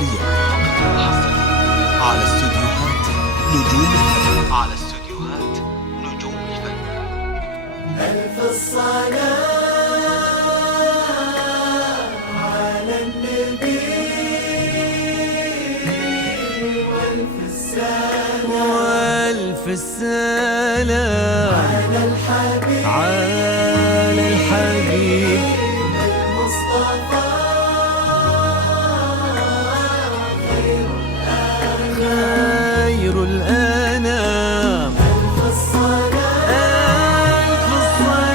الحصرية على استوديوهات نجوم الفن. على استوديوهات نجوم الفن. ألف الصلاة على النبي وألف السلام وألف السلام على الحبيب على الحبيب المصطفى خير الأنام. ألف الصلاة ألف الصلاة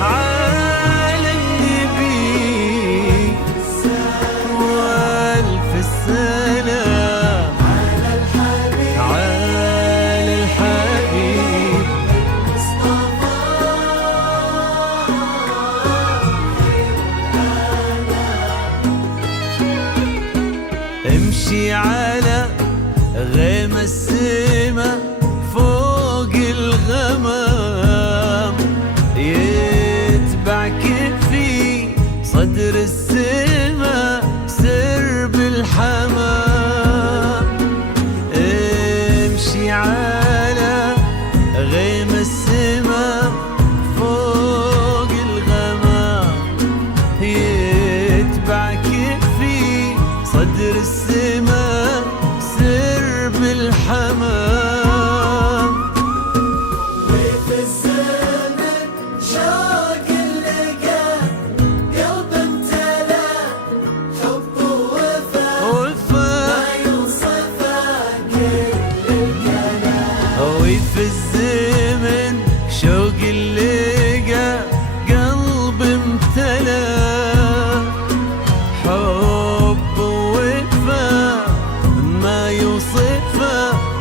على النبي وألف السلام على الحبيب على الحبيب المصطفى امشي على غيم السما فوق الغمام، يتبعك في صدر السما سرب الحمام. امشي على غيم السما فوق الغمام، يتبعك في صدر السما سرب الحمام. وفي الزمن شوق اللقا قلب امتلا حب ووفا ما يوصفه كل الكلام. وفي الزمن شوق اللقا قلب امتلا حب ووفا ما يوصفه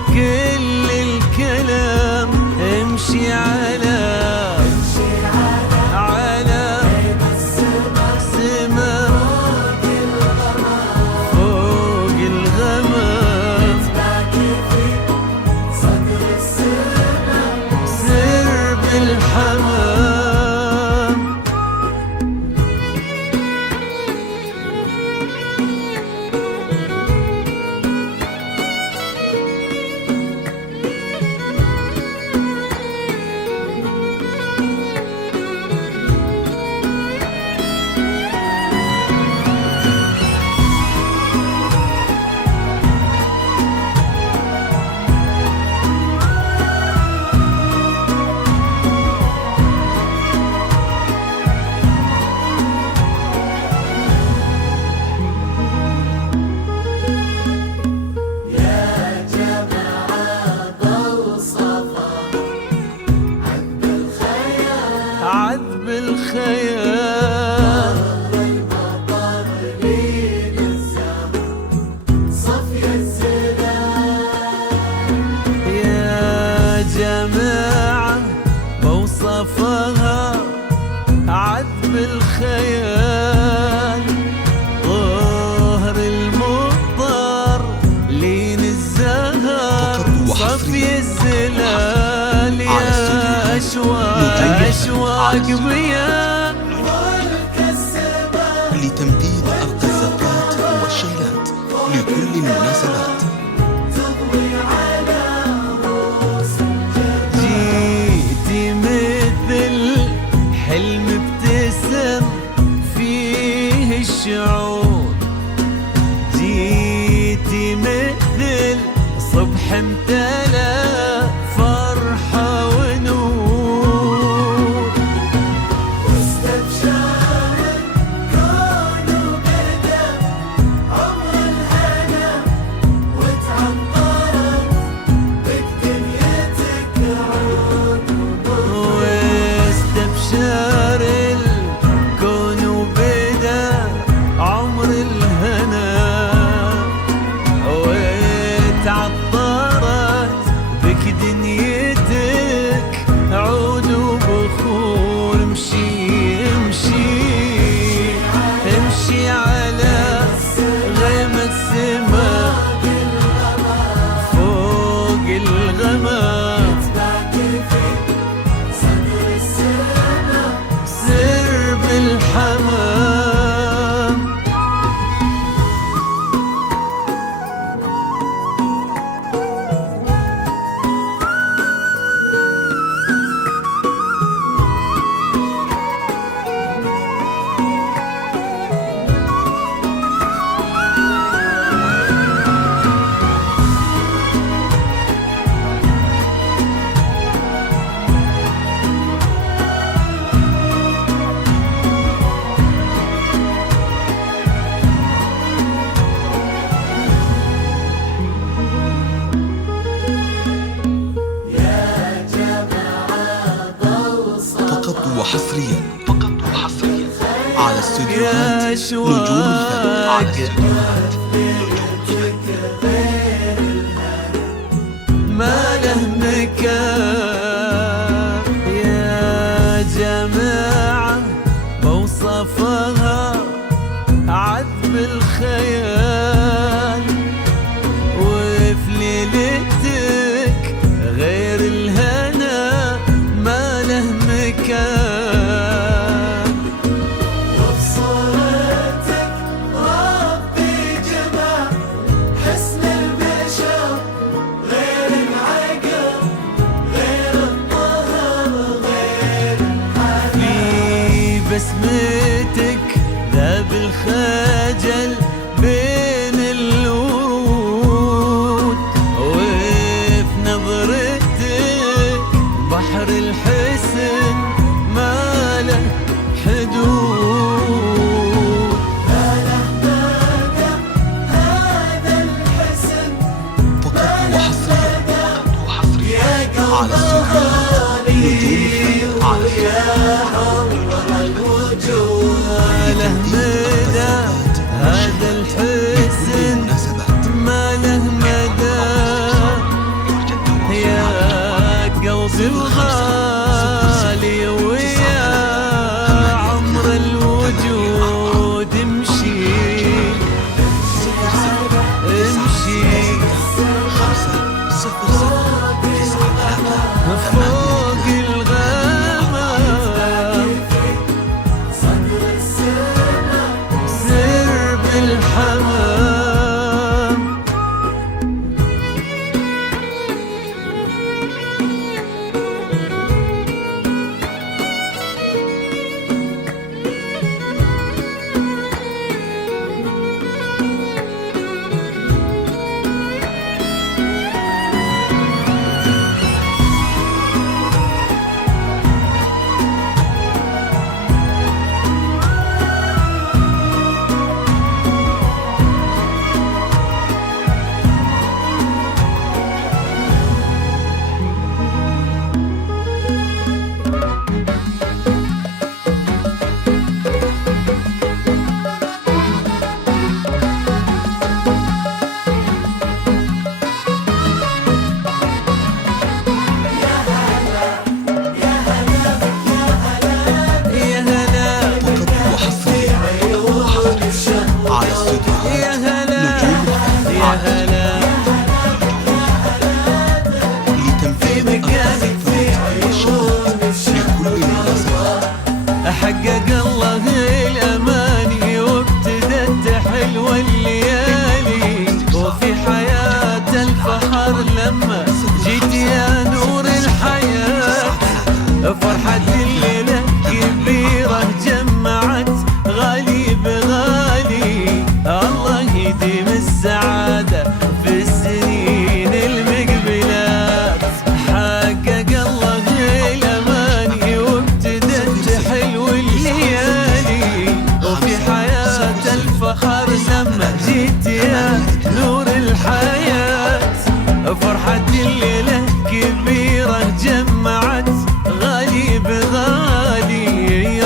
كل الكلام. امشي على على سما فوق الغمام سرب الحمام. يا جماعة بوصفة عذب الخيال عذب الخيال المطر بين الزمن صفي الزلال. يا جماعة بوصفها عذب الخيال. ظهر المطر لين الزهر فقط صفي وحصرياً الزلال. على يا استوديوهات أشواق نجوم الفن. بيا ملك السماء لتمديد أرقى الزفات والشيلات لكل المناسبات. تضوي على رؤوس الجبال. جيتي مثل حلم ابتسم فيه الشعور، جيتي مثل صبح امتلا فرحة ونور. واستبشر الكون وبدا عمر الهنا وتعطرت بك دنيتك عود وبر. واستبشر الكون وبدا عمر على استوديوهات يا نجوم الفن. ما له مكان يا جماعة، موصفها عذب الخيال، وفي ليلتك غير الهنا ما له مكان. وبصورتك ربي جمع حسن البشر، غير العقل غير الطهر غير في بسمتك ذاب الخجل بين الورود، وفي نظرتك بحر الحسن ما له حدود. هذا الحسن فقط وحصريا يا على استوديوهات نجوم الفن. يا عمر الوجود. ما له مدى هذا الحسن، مناسبات ما له مدى يا قلبي الغالي، ويا عمر الوجود امشي امشي 50093. فوق الغمام، صدر السماء سر بالحمام. يا هلا فقط وحصريا على استوديوهات يا هلا نجوم الفن. يا هلا لتنفيذ مكانك في والشغل لكل المناسبات. حقق الله الأماني، وابتدت حلوة الليالي، وفي حياة الفخر لما جيت يا نور الحياة. فرحة الليلة كبيرة جمعت غالي بغالي، الله يديم السعادة في السنين المقبلات. حقق الله الأماني، وابتدت حلو الليالي، وفي حياة الفخر لما جيت يا نور الحياة. فرحة الليلة كبيرة جمعت غالي بغالي،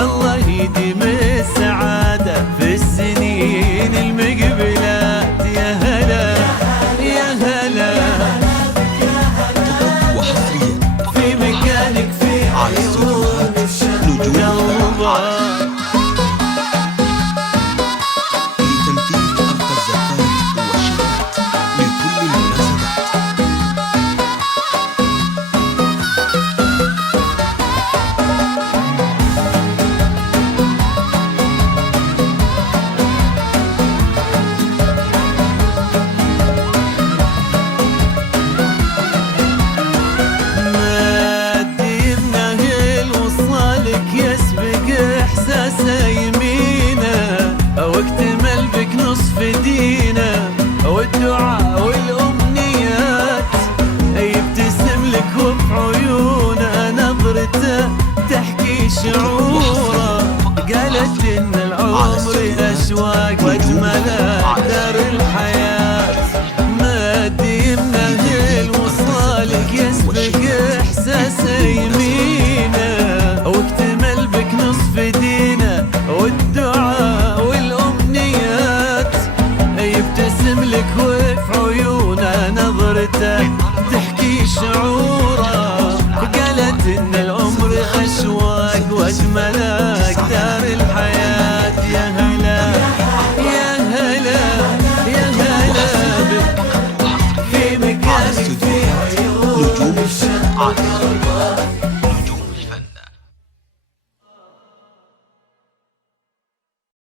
الله يديم السعادة في السنين المقبلات. يا هلا يا هلا فقط وحصريا في مكانك في على استوديوهات نجوم الفن. قلبك. لتنفيذ أرقى الزفات والشغلات لكل المناسبات. مادي بنهل وصالك يسبق احساسه يمينه، واكتمل بك نصف دينه، والدعاء والامنيات يبتسم لك وبعيونه نظرته تحكي شعوره. قالت ان العمر اشواق واجمل دار الحياه. مادي بنهل وصالك يسبق احساسه يمينه،